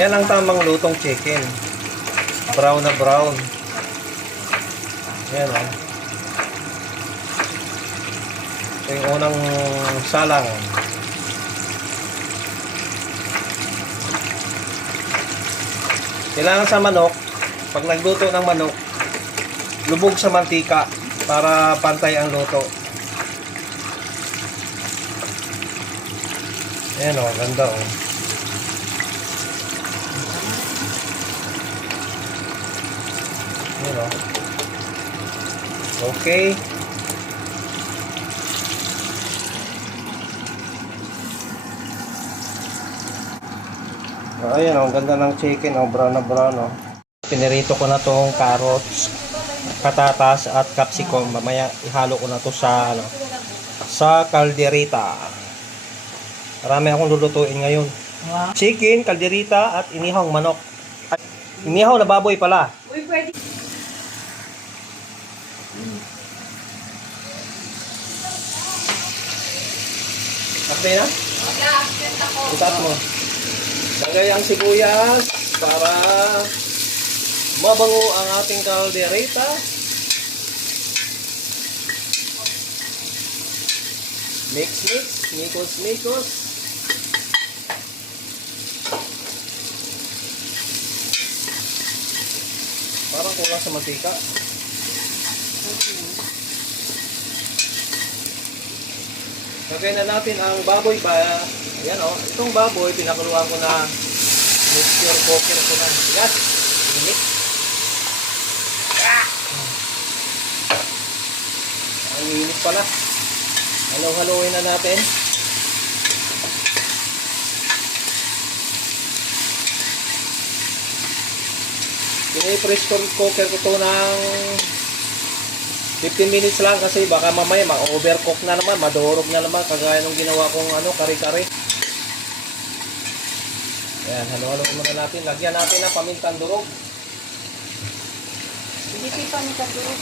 Yan ang tamang lutong chicken. Brown na brown. Yan o. Ito yung unang salang. Kailangan sa manok, pag nagluto ng manok, lubog sa mantika para pantay ang luto. Ayan o, ganda o. Ayan o. Okay. Ayan o, ganda ng chicken o, brown na brown o. Pinirito ko na tong carrots, patatas at capsicum. Mamaya ihalo ko na to sa sa caldereta. Marami akong lulutuin ngayon. Chicken, caldereta at inihawng manok. At inihaw na baboy pala. Uy, pwede. Okay na? Itat mo. Lagay ang sibuyas para mabango ang ating caldereta. Mix, mikos. Parang kulang sa mantika. Lagay na natin ang baboy pa. Ayan o, itong baboy, pinakuluan ko na mixture cooker ko na. Yan, init. Ang init pala. Halo-haloin na natin. Pini-press cooker ko to ng 15 minutes lang kasi baka mamaya ma-overcook na naman, madurog na naman kagaya nung ginawa kong kare-kare. Ayan, halo-halo muna natin. Lagyan natin ng pamintang durog. Hindi pa yung pamintang durog.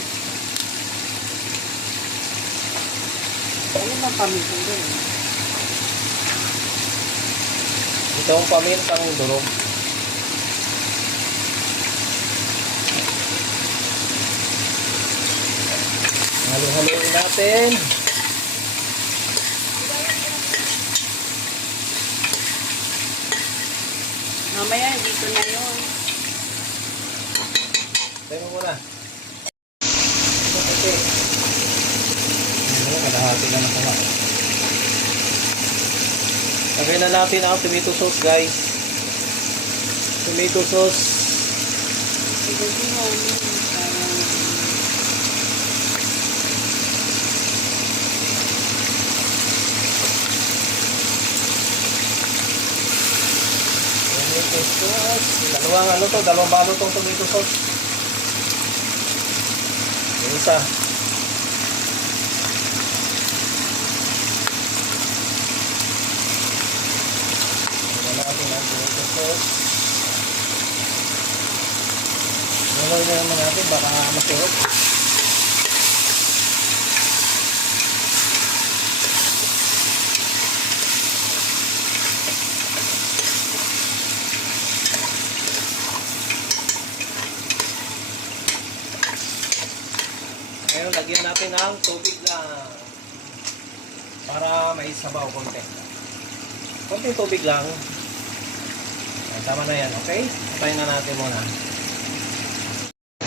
Ayun ang pamintang durog. Ito ang pamintang durog. Halo-haloin natin. Mamaya, dito na yun. Tayo mo muna. Okay. Kalahati na nakuha. Lagay na natin ang tomato sauce, guys. Tomato sauce. Ito yun. Dalawang balot tong tomato sauce. Yung isa. Wala natin ang tomato sauce. Wala naman natin, baka masirap. Ngayon, lagyan natin ng tubig lang para may sabaw konti. Konting tubig lang. Ayan, tama na yan, okay? Patayin na natin muna.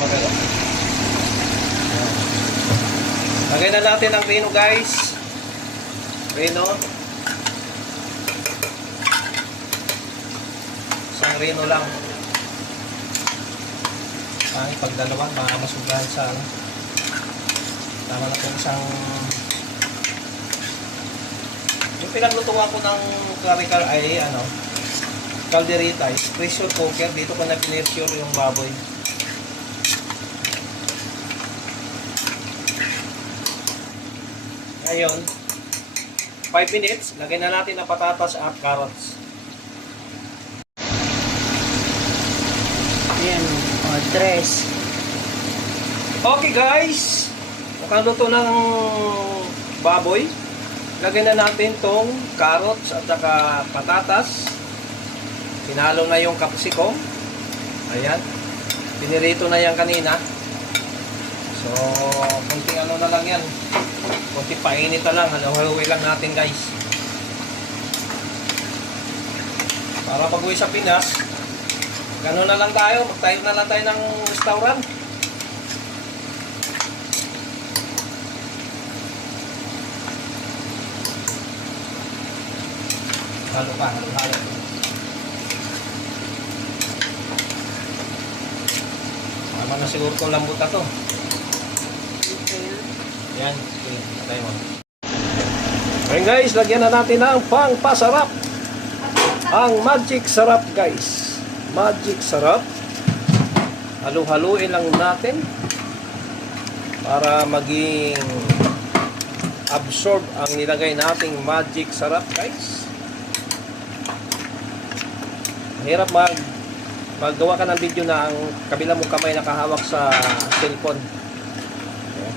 Magano. Lagyan na natin ang reno, guys. Reno. Isang reno lang. Pag dalawa, masugahan sa tama na po isang yung pinaglutuan ko ng curry ay caldereta is pressure cooker. Dito ko na pinircure yung baboy. Ngayon 5 minutes, lagay na natin ang patatas at carrots. Ayan, o, tres. Okay guys, nakaluto ng baboy. Lagyan na natin tong carrots at saka patatas. Pinalo na yung capsicum. Ayan. Pinirito na yan kanina. So, kunting ano na lang yan. Kunting painit na lang. Haluhaluin lang natin guys. Para pag uwi sa Pinas, gano'n na lang tayo. Magtayo na lang tayo ng restaurant. Halo pa, halo. Tama na siguro kung lambot na to. Yan, okay, patay mo. Okay guys, lagyan na natin ng pangpasarap. Ang magic sarap guys. Magic sarap. Halu-haluin lang natin para maging absorb ang nilagay nating magic sarap guys. Mahirap maggawa ka ng video na ang kabila mong kamay nakahawak sa cellphone.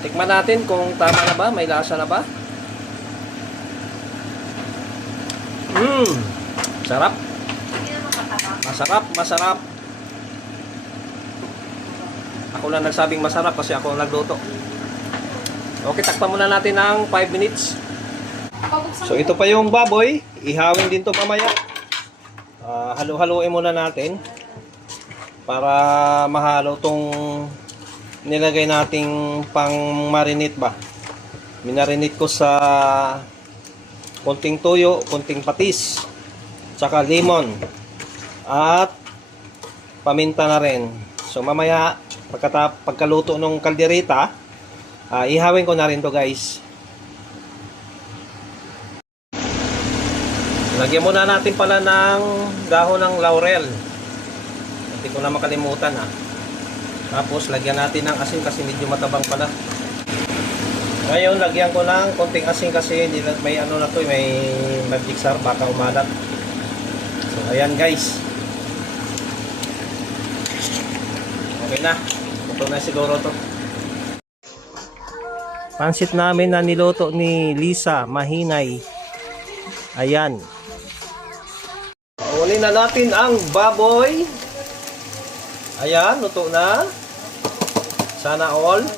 Tikman natin kung tama na ba, may lasa na ba. Sarap. Masarap, masarap. Ako lang nagsabing masarap kasi ako ang nagluto. Okay, takpan muna natin ng 5 minutes. So ito pa yung baboy, ihawin din to mamaya. Halo-haloin muna natin para mahalo tong nilagay nating pang marinate ba. Minarinate ko sa konting toyo, konting patis, tsaka lemon at paminta na rin. So mamaya pagkaluto ng kaldereta, ihawin ko na rin to guys. Lagyan muna natin pala ng dahon ng laurel. Hindi ko na makalimutan ha. Tapos lagyan natin ng asin kasi medyo matabang pala. Ngayon lagyan ko ng konting asin kasi may ano na to, may magic sarap baka umalat. So ayan guys. Okay na. Ito na siguro to. Pansit namin na niluto ni Lisa Mahinay. Ayan. Uli na natin ang baboy. Ayan, luto na. Sana all.